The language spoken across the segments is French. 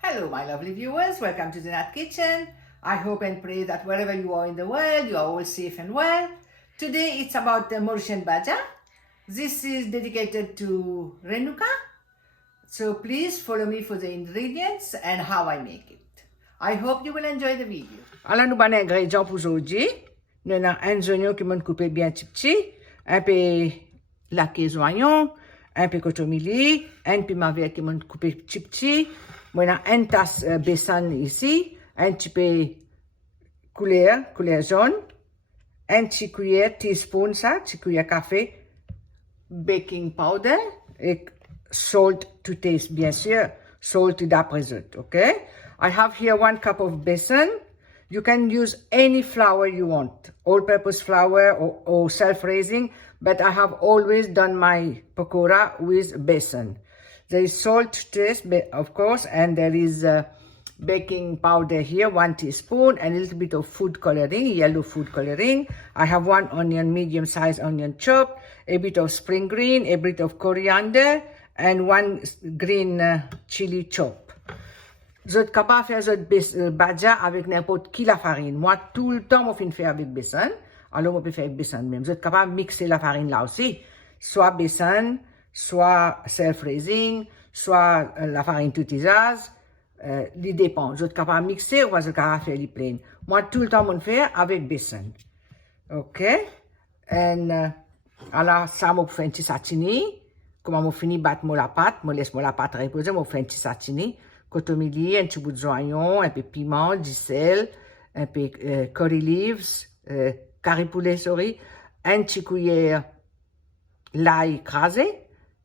Hello, my lovely viewers. Welcome to the Nat Kitchen. I hope and pray that wherever you are in the world, you are all safe and well. Today, it's about the Mauritian bhajia. This is dedicated to Renuka. So please follow me for the ingredients and how I make it. I hope you will enjoy the video. Alors, nous avons les ingrédients pour aujourd'hui. Nous avons un oignon qui m'a coupé bien petit, un peu laqué oignon, un peu cotomili, un piment vert qui m'a coupé petit. Moi, j'ai une tasse besan ici, un petit peu couleur jaune, un petit cuillère, teaspoon ça, petit cuillère café, baking powder et salt to taste, bien sûr, salt d'après autres, okay? I have here 1 cup of besan. You can use any flour you want, all-purpose flour or self-raising, but I have always done my pakora with besan. There is salt to taste, of course, and there is baking powder here, 1 teaspoon, and a little bit of food coloring, yellow food coloring. I have 1 onion, medium-sized onion chopped, a bit of spring green, a bit of coriander, and 1 green chilli chop. Vous êtes capable de faire votre bhajia avec n'importe qui la farine. Moi, tout le temps, je fais avec besan. Alors, on peut faire avec besan même. Vous êtes capable de mixer la farine là aussi. Soit besan, soit self-raising, soit la farine toute isaz. Il dépend. Vous êtes capable de mixer ou vous êtes capable de faire les plaines. Moi, tout le temps, je fais avec besan. OK? Et alors, ça, je fais un petit satini. Comment je finis de battre la pâte, je laisse la pâte reposer, je fais un petit satini. Cotomili, un petit bout d'oignon, un peu de piment, du sel, un peu curry leaves, curry poulet, sorry, un petit cuillère l'ail écrasé,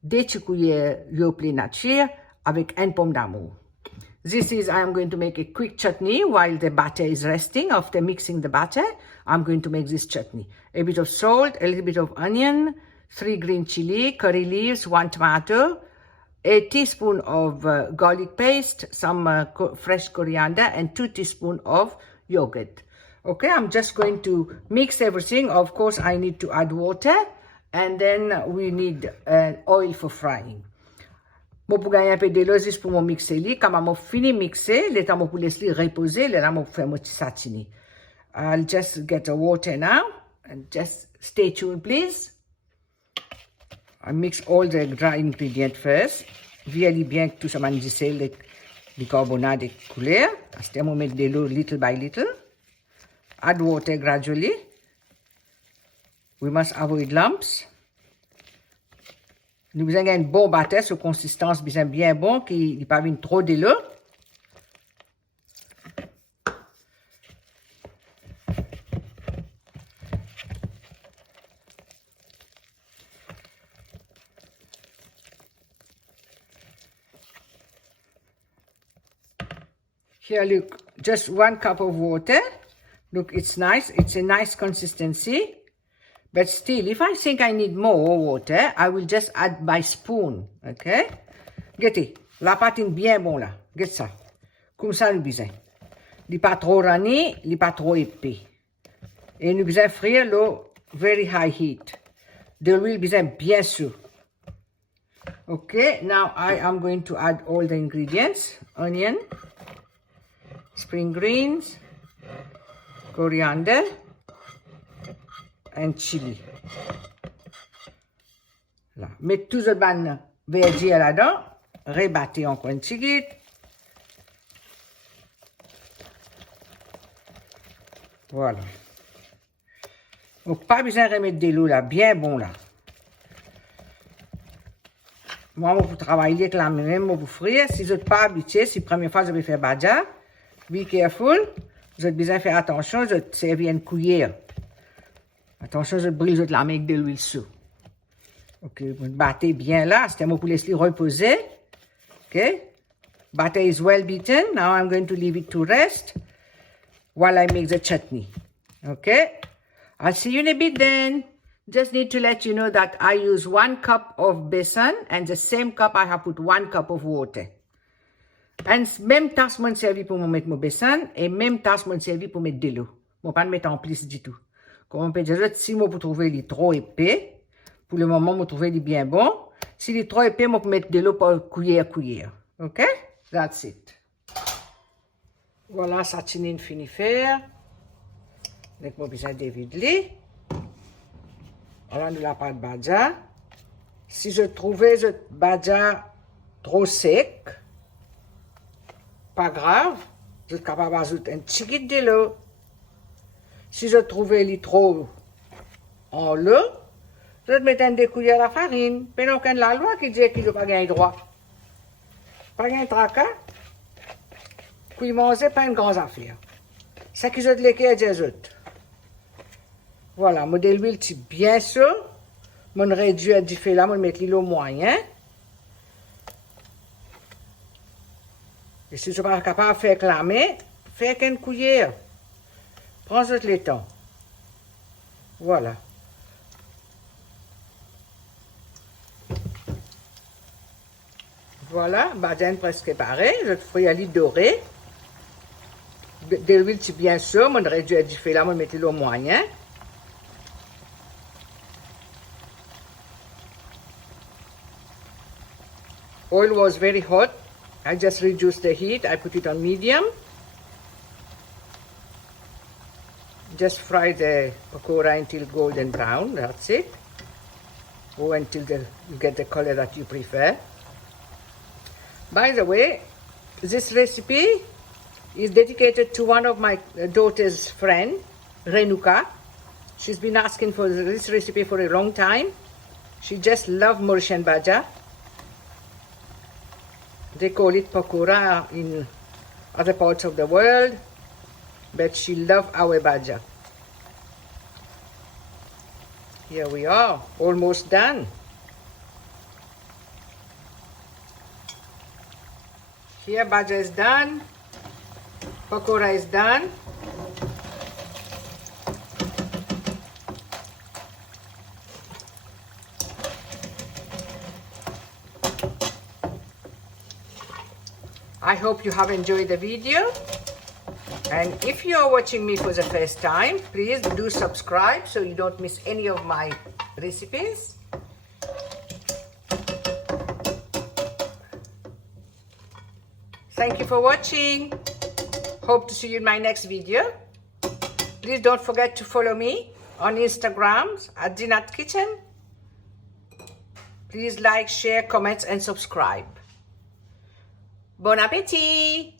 2 petits cuillères yoplait nature avec une pomme d'amour. This is, I am going to make a quick chutney while the batter is resting. After mixing the batter, I'm going to make this chutney. A bit of salt, a little bit of onion, 3 green chili, curry leaves, 1 tomato, a teaspoon of garlic paste, some fresh coriander, and 2 teaspoons of yogurt. Okay, I'm just going to mix everything. Of course, I need to add water, and then we need oil for frying. Je vais gagner un peu de l'eau juste pour mixer. Quand je finis de mixer, le temps pour laisser reposer, le temps pour faire mon petit satini. I'll just get the water now, and just stay tuned, please. I mix all the dry ingredients first. Vérifiez bien que tout ça m'a dit le bicarbonate de couleur. Après, on met de l'eau little by little. Add water gradually. We must avoid lumps. Nous avons un bon batter sur consistance bien bon, qui n'est pas venu trop de l'eau. Here, look, just 1 cup of water. Look, it's nice. It's a nice consistency. But still, if I think I need more water, I will just add by spoon. Okay? Regardez, la pâte est bien bon là. Regarde ça. Comme ça, nous besoin. Il n'est pas trop rani, il n'est pas trop épais. Et nous besoin frire l'eau very high heat. De l'huile besoin bien sûr. Okay, now I am going to add all the ingredients. Onion, spring greens, coriander, and chili. Là. Mettez tout le ban veggie là-dedans. Rebattez encore un petit peu. Voilà. Donc, pas besoin de remettre de l'eau là. Bien bon là. Moi, je vais travailler avec la même pour frire. Si vous n'êtes pas habitué, si la première fois vous avez fait bhajia, be careful. Vous avez besoin de faire attention. Vous avez servi une cuillère. Attention, je brûle la main avec de l'huile sous. Ok, vous battez bien là. C'était moi pour laisser reposer. Ok. Batter is well beaten. Now I'm going to leave it to rest while I make the chutney. Okay. I'll see you in a bit then. Just need to let you know that I use 1 cup of besan and the same cup I have put 1 cup of water. And même tasse moi servi pour mettre mon besan et même tasse moi servi pour mettre de l'eau. Je ne vais pas mettre en plus du tout. Comme on peut dire, si je trouve les trop épais, pour le moment, je trouve les bien bon. Si les trop épais, je peux mettre de l'eau par cuillère. OK? That's it. Voilà, satine fini faire. Donc, moi, besoin de vider. Alors, nous la pâte bhajia. Si je trouvais ce bhajia trop sec, pas grave, je suis capable d'ajouter un petit peu de l'eau. Si je trouvais les trop en l'eau, je vais mettre des cuillères à farine. Mais non, aucune la loi qui dit qu'il n'y a pas de droit. Pas de tracas. Puis manger, pas une grande affaire. Ça qui je te l'équerre des autres. Voilà, moi de l'huile bien chaud. Mon réduit du fait là, moi mettre l'eau moyen. Et si je ne suis pas capable de faire clamer, fais qu'une cuillère. Prends tout le temps. Voilà. Voilà, bhajia presque pareil. Je te ferai aller doré. De l'huile bien chaud, mon réduit du fait là, moi mettre l'eau moyen. Oil was very hot. I just reduced the heat. I put it on medium. Just fry the pakora until golden brown. That's it. Or until you get the color that you prefer. By the way, this recipe is dedicated to one of my daughter's friend, Renuka. She's been asking for this recipe for a long time. She just loves Mauritian bhajia. They call it pakora in other parts of the world, but she loves our bhajia. Here we are, almost done. Here bhajia is done, pakora is done. I hope you have enjoyed the video, and if you are watching me for the first time, please do subscribe so you don't miss any of my recipes. Thank you for watching. Hope to see you in my next video. Please don't forget to follow me on Instagram at Dinat Kitchen. Please like, share, comment and subscribe. Bon appétit!